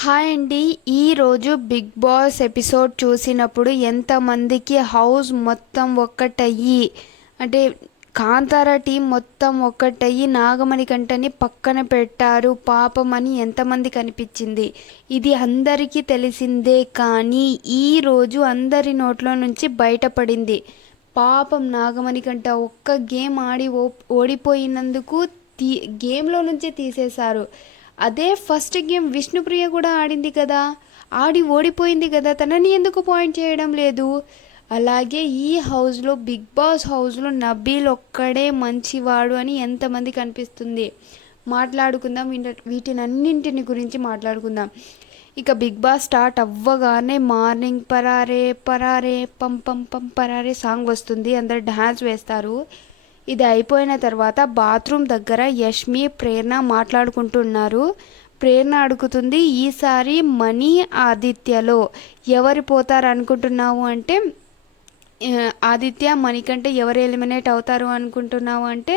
Hi అండి. ఈరోజు big boss episode చూసినప్పుడు ఎంతమందికి హౌస్ మొత్తం ఒక్కటయ్యి. అంటే కాంతార టీం మొత్తం ఒక్కటయ్యి నాగమణి కంటని పక్కన పెట్టారు. పాపం అని ఎంతమంది కనిపించింది ఇది అందరికీ తెలిసిందే కానీ ఈరోజు అందరి నోట్లో నుంచి బయటపడింది. పాపం నాగమణి కంట ఒక్క గేమ్ ఆడి ఓ ఓడిపోయినందుకు తీ గేమ్లో నుంచే తీసేశారు. అదే ఫస్ట్ గేమ్ విష్ణుప్రియ కూడా ఆడింది కదా. ఆడి ఓడిపోయింది కదా. తనని ఎందుకు పాయింట్ చేయడం లేదు? అలాగే ఈ హౌస్లో బిగ్ బాస్ హౌస్లో నబీల్ ఒక్కడే మంచివాడు అని ఎంతమంది కనిపిస్తుంది? మాట్లాడుకుందాం. వీటినన్నింటిని గురించి మాట్లాడుకుందాం. ఇక బిగ్ బాస్ స్టార్ట్ అవ్వగానే మార్నింగ్ పరారే పరారే పం పం పం పరారే సాంగ్ వస్తుంది. అందరు డ్యాన్స్ వేస్తారు. ఇది అయిపోయిన తర్వాత బాత్రూమ్ దగ్గర యష్మి ప్రేరణ మాట్లాడుకుంటున్నారు. ప్రేరణ అడుగుతుంది ఈసారి మనీ ఆదిత్యలో ఎవరు పోతారు అనుకుంటున్నావు అంటే ఆదిత్య ఆదిత్య మణికంటే ఎవరు ఎలిమినేట్ అవుతారు అనుకుంటున్నావు అంటే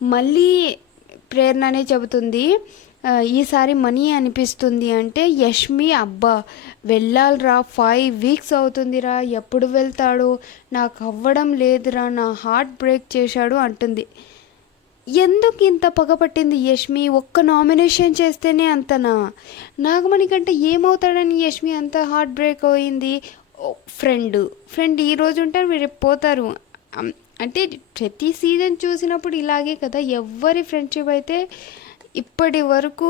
మళ్ళీ ప్రేరణనే చెబుతుంది. ఈసారి మనీ అనిపిస్తుంది అంటే యష్మి అబ్బా వెళ్ళాలిరా ఫైవ్ వీక్స్ అవుతుందిరా ఎప్పుడు వెళ్తాడు నాకు అవ్వడం లేదురా నా హార్ట్ బ్రేక్ చేశాడు అంటుంది. ఎందుకు ఇంత పగపట్టింది యష్మి? ఒక్క నామినేషన్ చేస్తేనే అంతనా? నాగమణి కంటే ఏమవుతాడని యష్మి అంత హార్ట్ బ్రేక్ అయింది? ఫ్రెండ్ ఫ్రెండ్ ఈ రోజు ఉంటారు మీరు రేపు పోతారు అంటే ప్రతి సీజన్ చూసినప్పుడు ఇలాగే కదా ఎవరి ఫ్రెండ్షిప్ అయితే ఇప్పటి వరకు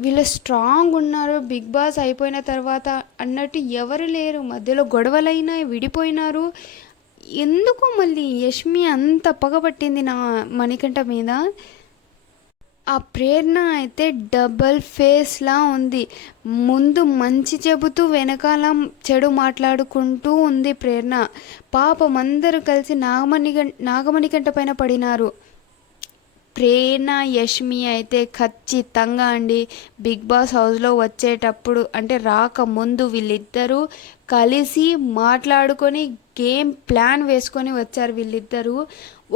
వీళ్ళు స్ట్రాంగ్ ఉన్నారు బిగ్ బాస్ అయిపోయిన తర్వాత అన్నట్టు ఎవరు లేరు. మధ్యలో గొడవలైనా విడిపోయినారు. ఎందుకు మళ్ళీ యష్మి అంత పగబట్టింది నా మణికంఠ మీద? ఆ ప్రేరణ అయితే డబల్ ఫేస్లా ఉంది. ముందు మంచి చెబుతూ వెనకాల చెడు మాట్లాడుకుంటూ ఉంది ప్రేరణ. పాపం అందరూ కలిసి నాగమణి నాగమణికంఠ పైన పడినారు. ప్రేరణ యష్మి అయితే ఖచ్చితంగా అండి. బిగ్ బాస్ హౌస్లో వచ్చేటప్పుడు అంటే రాకముందు వీళ్ళిద్దరూ కలిసి మాట్లాడుకొని గేమ్ ప్లాన్ వేసుకొని వచ్చారు వీళ్ళిద్దరూ.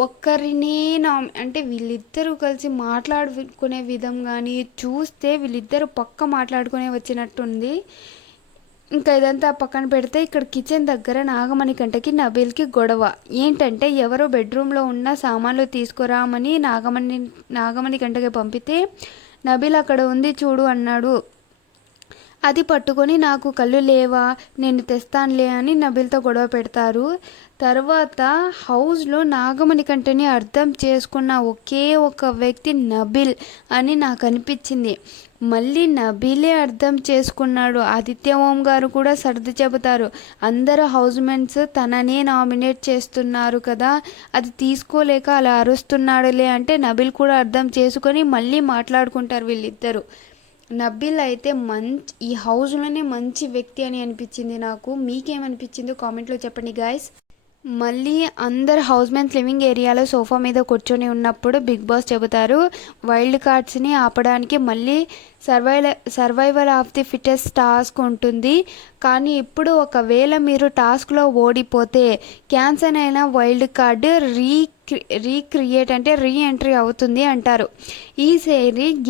ఒక్కరినే నా అంటే వీళ్ళిద్దరూ కలిసి మాట్లాడుకునే విధం కానీ చూస్తే వీళ్ళిద్దరూ పక్క మాట్లాడుకునే వచ్చినట్టుంది. ఇంకా ఇదంతా పక్కన పెడితే ఇక్కడ కిచెన్ దగ్గర నాగమణి కంటకి నబీల్కి గొడవ. ఏంటంటే ఎవరో బెడ్రూమ్లో ఉన్న సామాన్లు తీసుకురామని నాగమణి నాగమణి కంటకి పంపితే నబీల్ అక్కడ ఉంది చూడు అన్నాడు. అది పట్టుకొని నాకు కళ్ళు లేవా నేను తెస్తానులే అని నబిల్తో గొడవ పెడతారు. తర్వాత హౌస్లో నాగమణి కంటని అర్థం చేసుకున్న ఒకే ఒక వ్యక్తి నబిల్ అని నాకు అనిపించింది. మళ్ళీ నబీలే అర్థం చేసుకున్నాడు. ఆదిత్య ఓం గారు కూడా సర్ది చెబుతారు. అందరు హౌస్మెంట్స్ తననే నామినేట్ చేస్తున్నారు కదా అది తీసుకోలేక అలా అరుస్తున్నాడులే అంటే నబిల్ కూడా అర్థం చేసుకొని మళ్ళీ మాట్లాడుకుంటారు వీళ్ళిద్దరూ. నబిల్ అయితే మంచి ఈ హౌస్లోనే మంచి వ్యక్తి అని అనిపించింది నాకు. మీకేమనిపించిందో కామెంట్లో చెప్పండి గాయస్ మళ్ళీ అందరు హౌస్ మేన్స్ లివింగ్ ఏరియాలో సోఫా మీద కూర్చొని ఉన్నప్పుడు బిగ్ బాస్ చెబుతారు వైల్డ్ కార్డ్స్ని ఆపడానికి మళ్ళీ సర్వైల survival of the fittest task ఉంటుంది. కానీ ఇప్పుడు ఒకవేళ మీరు టాస్క్లో ఓడిపోతే క్యాన్సర్ అయిన వైల్డ్ కార్డు రీ రీక్రియేట్ అంటే రీ ఎంట్రీ అవుతుంది అంటారు. ఈ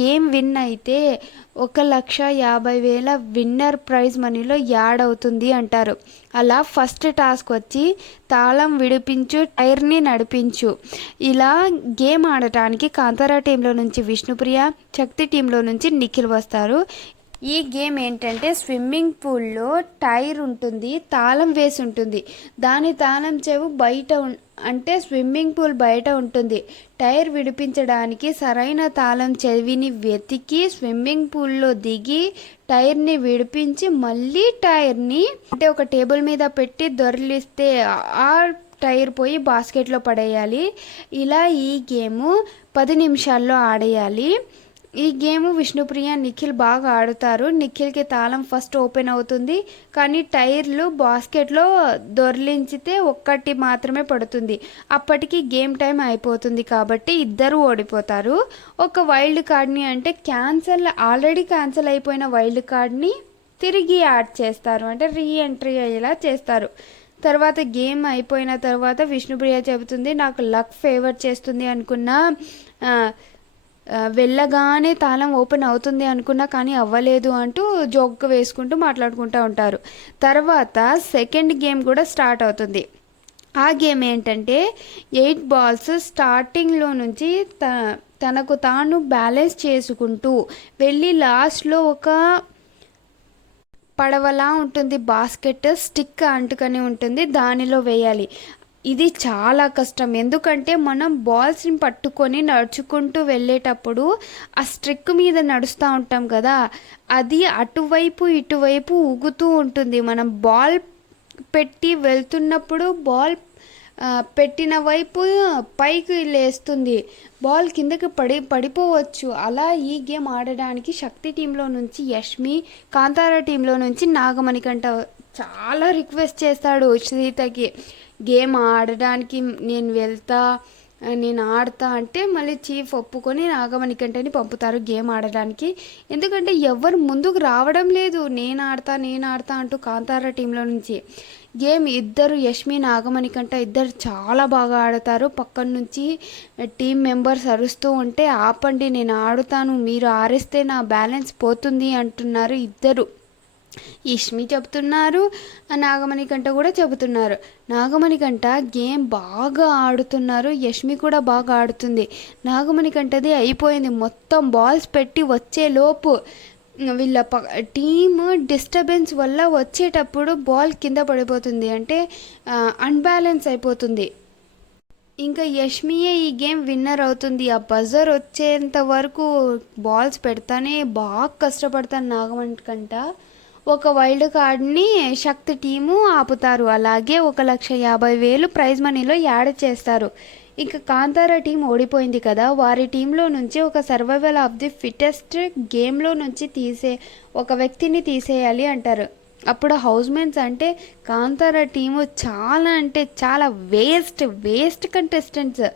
గేమ్ విన్ అయితే ఒక లక్ష యాభై వేల విన్నర్ ప్రైజ్ మనీలో యాడ్ అవుతుంది అంటారు. అలా ఫస్ట్ టాస్క్ వచ్చి తాళం విడిపించు టైర్ని నడిపించు. ఇలా గేమ్ ఆడటానికి కాంతారా టీంలో నుంచి విష్ణుప్రియ శక్తి టీంలో నుంచి నిఖిల్ వస్తారు. ఈ గేమ్ ఏంటంటే స్విమ్మింగ్ పూల్లో టైర్ ఉంటుంది తాళం వేసి ఉంటుంది. దాని తాళం చెవు బయట అంటే స్విమ్మింగ్ పూల్ బయట ఉంటుంది. టైర్ విడిపించడానికి సరైన తాళం చెవిని వెతికి స్విమ్మింగ్ పూల్లో దిగి టైర్ని విడిపించి మళ్ళీ టైర్ని అంటే ఒక టేబుల్ మీద పెట్టి దొరిలిస్తే ఆ టైర్ పోయి బాస్కెట్లో పడేయాలి. ఇలా ఈ గేము పది నిమిషాల్లో ఆడేయాలి. ఈ గేమ్ విష్ణుప్రియ నిఖిల్ బాగా ఆడుతారు. నిఖిల్కి తాళం ఫస్ట్ ఓపెన్ అవుతుంది. కానీ టైర్లు బాస్కెట్లో దొర్లించితే ఒక్కటి మాత్రమే పడుతుంది. అప్పటికి గేమ్ టైం అయిపోతుంది కాబట్టి ఇద్దరు ఓడిపోతారు. ఒక వైల్డ్ కార్డ్ని అంటే క్యాన్సల్ ఆల్రెడీ క్యాన్సల్ అయిపోయిన వైల్డ్ కార్డ్ని తిరిగి యాడ్ చేస్తారు. అంటే రీ ఎంట్రీ అయ్యేలా చేస్తారు. తర్వాత గేమ్ అయిపోయిన తర్వాత విష్ణుప్రియ చెబుతుంది నాకు లక్ ఫేవర్ చేస్తుంది అనుకున్న వెళ్ళగానే తాళం ఓపెన్ అవుతుంది అనుకున్నా కానీ అవ్వలేదు అంటూ జోక్ వేసుకుంటూ మాట్లాడుకుంటూ ఉంటారు. తర్వాత సెకండ్ గేమ్ కూడా స్టార్ట్ అవుతుంది. ఆ గేమ్ ఏంటంటే ఎయిట్ బాల్స్ స్టార్టింగ్లో నుంచి త తనకు తాను బ్యాలెన్స్ చేసుకుంటూ వెళ్ళి లాస్ట్లో ఒక పడవలా ఉంటుంది. బాస్కెట్ స్టిక్ అంటుకొని ఉంటుంది. దానిలో వేయాలి. ఇది చాలా కష్టం. ఎందుకంటే మనం బాల్స్ని పట్టుకొని నడుచుకుంటూ వెళ్ళేటప్పుడు ఆ స్ట్రిక్ మీద నడుస్తూ ఉంటాం కదా అది అటువైపు ఇటువైపు ఊగుతూ ఉంటుంది. మనం బాల్ పెట్టి వెళ్తున్నప్పుడు బాల్ పెట్టిన వైపు పైకి లేస్తుంది. బాల్ కిందకి పడి పడిపోవచ్చు. అలా ఈ గేమ్ ఆడడానికి శక్తి టీంలో నుంచి యష్మి కాంతారా టీంలో నుంచి నాగమణికంట చాలా రిక్వెస్ట్ చేస్తాడు సీతకి గేమ్ ఆడడానికి నేను వెళ్తా నేను ఆడతా అంటే మళ్ళీ చీఫ్ ఒప్పుకొని నాగమణికంటని పంపుతారు గేమ్ ఆడడానికి. ఎందుకంటే ఎవరు ముందుకు రావడం లేదు. నేను ఆడతా నేను ఆడతా అంటూ కాంతార టీంలో నుంచి గేమ్ ఇద్దరు యష్మి నాగమణికంట ఇద్దరు చాలా బాగా ఆడతారు. పక్కన నుంచి టీం మెంబర్స్ అరుస్తూ ఉంటే ఆపండి నేను ఆడుతాను మీరు ఆరేస్తే నా బ్యాలెన్స్ పోతుంది అంటున్నారు ఇద్దరు. ఇష్మి చెబుతున్నారు నాగమణి కంట కూడా చెబుతున్నారు. నాగమణి కంట గేమ్ బాగా ఆడుతున్నారు యష్మి కూడా బాగా ఆడుతుంది. నాగమణి కంటది అయిపోయింది మొత్తం బాల్స్ పెట్టి వచ్చే లోపు వీళ్ళ ప టీమ్ డిస్టర్బెన్స్ వల్ల వచ్చేటప్పుడు బాల్ కింద పడిపోతుంది అంటే అన్బ్యాలెన్స్ అయిపోతుంది. ఇంకా యష్మియే ఈ గేమ్ విన్నర్ అవుతుంది. ఆ బజర్ వచ్చేంత వరకు బాల్స్ పెడతానే బాగా కష్టపడతాను నాగమణి కంట. ఒక వైల్డ్ కార్డ్ని శక్తి టీము ఆపుతారు. అలాగే ఒక లక్ష యాభై వేలు ప్రైజ్ మనీలో యాడ్ చేస్తారు. ఇక కాంతార టీం ఓడిపోయింది కదా వారి టీంలో నుంచి ఒక సర్వైవల్ ఆఫ్ ది ఫిటెస్ట్ గేమ్లో నుంచి తీసే ఒక వ్యక్తిని తీసేయాలి అంటారు. అప్పుడు హౌస్మెంట్స్ అంటే కాంతార టీము చాలా అంటే చాలా వేస్ట్ వేస్ట్ కంటెస్టెంట్స్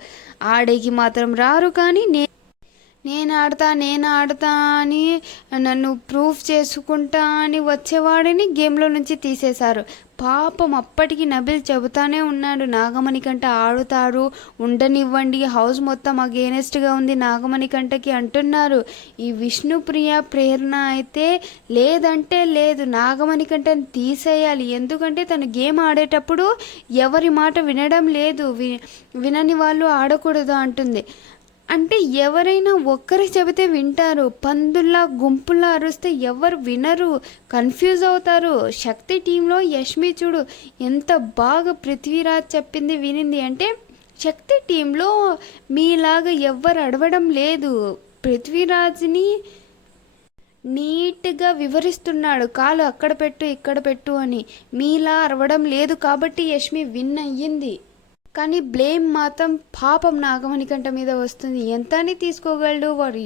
ఆడేకి మాత్రం రారు కానీ నే నేను ఆడతా నేను ఆడతా అని నన్ను ప్రూఫ్ చేసుకుంటా అని వచ్చేవాడిని గేమ్లో నుంచి తీసేశారు. పాపం అప్పటికి నబిల్ చెబుతానే ఉన్నాడు నాగమణి కంట ఆడుతారు ఉండనివ్వండి హౌస్ మొత్తం అగేనెస్ట్గా ఉంది నాగమణి కంటకి అంటున్నారు. ఈ విష్ణుప్రియ ప్రేరణ అయితే లేదంటే లేదు నాగమణి కంటని తీసేయాలి. ఎందుకంటే తను గేమ్ ఆడేటప్పుడు ఎవరి మాట వినడం లేదు వి వినని వాళ్ళు ఆడకూడదు అంటుంది. అంటే ఎవరైనా ఒక్కరు చెబితే వింటారు పందుల్లా గుంపుల్లా అరుస్తే ఎవరు వినరు కన్ఫ్యూజ్ అవుతారు. శక్తి టీంలో యష్మి చూడు ఎంత బాగా పృథ్వీరాజ్ చెప్పింది వినింది అంటే శక్తి టీంలో మీలాగా ఎవ్వరు అడవడం లేదు. పృథ్వీరాజ్ని నీట్గా వివరిస్తున్నాడు కాలు అక్కడ పెట్టు ఇక్కడ పెట్టు అని. మీలా అరవడం లేదు కాబట్టి యష్మి విన్ అయ్యింది. కానీ బ్లేమ్ మాత్రం పాపం నాగమణికంట మీద వస్తుంది. ఎంత అని తీసుకోగలడు వాడు?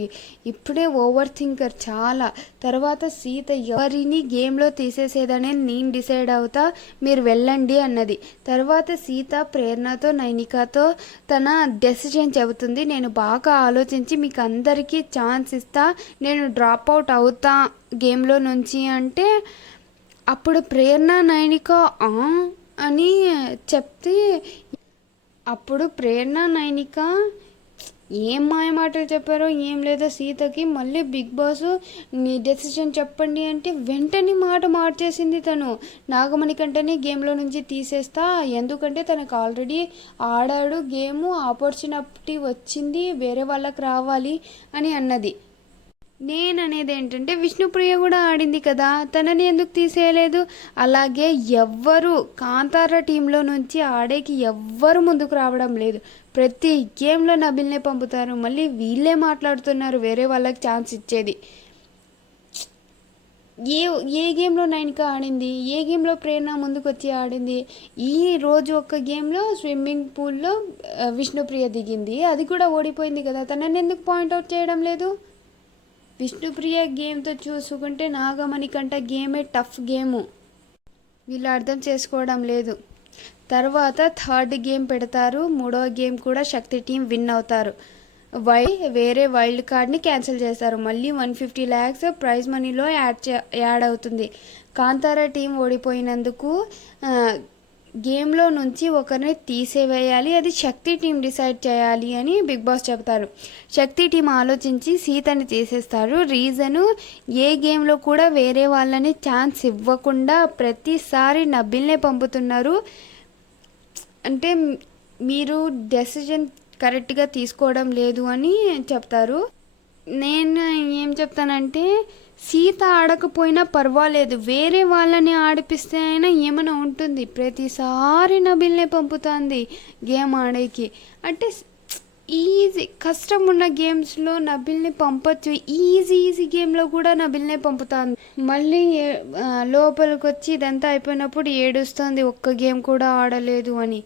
ఇప్పుడే ఓవర్ థింకర్ చాలా. తర్వాత సీత ఎవరిని గేమ్లో తీసేసేదనే నేను డిసైడ్ అవుతా మీరు వెళ్ళండి అన్నది. తర్వాత సీత ప్రేరణతో నైనికాతో తన డెసిషన్ చెబుతుంది. నేను బాగా ఆలోచించి మీకు అందరికీ ఛాన్స్ ఇస్తా. నేను డ్రాప్ అవుట్ అవుతా గేమ్లో నుంచి అంటే అప్పుడు ప్రేరణ నైనిక అని చెప్తే అప్పుడు ప్రేరణ నైనిక ఏం మాయమాటలు చెప్పారో ఏం లేదో సీతకి మళ్ళీ బిగ్ బాస్ నీ డెసిషన్ చెప్పండి అంటే వెంటనే మాట మార్చేసింది తను. నాగమణి కంటేనే గేమ్లో నుంచి తీసేస్తా ఎందుకంటే తనకు ఆల్రెడీ ఆడాడు గేమ్ ఆపర్చునిటీ వచ్చింది వేరే వాళ్ళకి రావాలి అని అన్నది. నేను అనేది ఏంటంటే విష్ణుప్రియ కూడా ఆడింది కదా తనని ఎందుకు తీసేయలేదు? అలాగే ఎవ్వరు కాంతార టీంలో నుంచి ఆడేకి ఎవ్వరు ముందుకు రావడం లేదు. ప్రతి గేమ్లో నబిల్నే పంపుతారు మళ్ళీ వీళ్ళే మాట్లాడుతున్నారు వేరే వాళ్ళకి ఛాన్స్ ఇచ్చేది. ఏ ఏ గేమ్లో నైన్క ఆడింది? ఏ గేమ్లో ప్రేరణ ముందుకు వచ్చి ఆడింది? ఈ రోజు ఒక గేమ్లో స్విమ్మింగ్ పూల్లో విష్ణుప్రియ దిగింది. అది కూడా ఓడిపోయింది కదా తనని ఎందుకు పాయింట్అవుట్ చేయడం లేదు? విష్ణుప్రియ గేమ్తో చూసుకుంటే నాగమణి కంటే గేమే టఫ్ గేము. వీళ్ళు అర్థం చేసుకోవడం లేదు. తర్వాత థర్డ్ గేమ్ పెడతారు. మూడవ గేమ్ కూడా శక్తి టీం విన్ అవుతారు. వై వేరే వైల్డ్ కార్డ్ని క్యాన్సిల్ చేస్తారు. మళ్ళీ వన్ ఫిఫ్టీ ల్యాక్స్ ప్రైజ్ మనీలో యాడ్ చే యాడ్ అవుతుంది. కాంతారా టీం ఓడిపోయినందుకు గేమ్లో నుంచి ఒకరిని తీసేవేయాలి అది శక్తి టీం డిసైడ్ చేయాలి అని బిగ్ బాస్ చెప్తారు శక్తి టీం ఆలోచించి సీతని తీసేస్తారు. రీజను ఏ గేమ్లో కూడా వేరే వాళ్ళని ఛాన్స్ ఇవ్వకుండా ప్రతిసారి నబ్బిల్నే పంపుతున్నారు. అంటే మీరు డెసిజన్ కరెక్ట్గా తీసుకోవడం లేదు అని చెప్తారు. నేను ఏం చెప్తానంటే సీత ఆడకపోయినా పర్వాలేదు వేరే వాళ్ళని ఆడిపిస్తే అయినా ఏమైనా ఉంటుంది. ప్రతిసారి నబిల్నే పంపుతుంది గేమ్ ఆడేకి. అంటే ఈజీ కష్టం ఉన్న గేమ్స్లో నబిల్ని పంపొచ్చు. ఈజీ ఈజీ గేమ్లో కూడా నబిల్నే పంపుతుంది. మళ్ళీ లోపలికి వచ్చి ఇదంతా అయిపోయినప్పుడు ఏడుస్తుంది ఒక్క గేమ్ కూడా ఆడలేదు అని.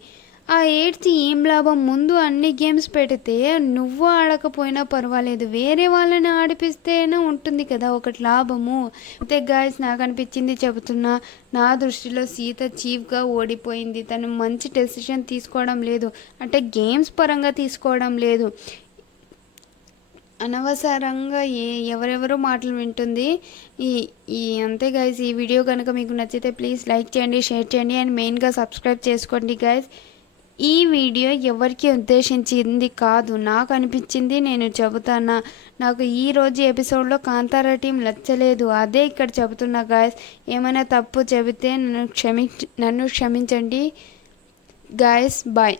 ఆ ఏడ్చి ఏం లాభం? ముందు అన్ని గేమ్స్ పెడితే నువ్వు ఆడకపోయినా పర్వాలేదు. వేరే వాళ్ళని ఆడిపిస్తేనే ఉంటుంది కదా ఒకటి లాభము. అంతే గాయస్ నాకు అనిపించింది చెబుతున్నా. నా దృష్టిలో సీత చీఫ్గా ఓడిపోయింది. తను మంచి డెసిషన్ తీసుకోవడం లేదు. అంటే గేమ్స్ పరంగా తీసుకోవడం లేదు. అనవసరంగా ఏ ఎవరెవరో మాటలు వింటుంది. ఈ ఈ అంతే గైస్ ఈ వీడియో కనుక మీకు నచ్చితే ప్లీజ్ లైక్ చేయండి షేర్ చేయండి అండ్ మెయిన్గా సబ్స్క్రైబ్ చేసుకోండి గైస్ ఈ వీడియో ఎవరికి ఉద్దేశించింది కాదు. నాకు అనిపించింది నేను చెబుతానా నాకు ఈ రోజు ఎపిసోడ్లో కాంతారా టీం నచ్చలేదు అదే ఇక్కడ చెబుతున్నా గాయస్ ఏమైనా తప్పు చెబితే నన్ను క్షమి నన్ను క్షమించండి. Guys bye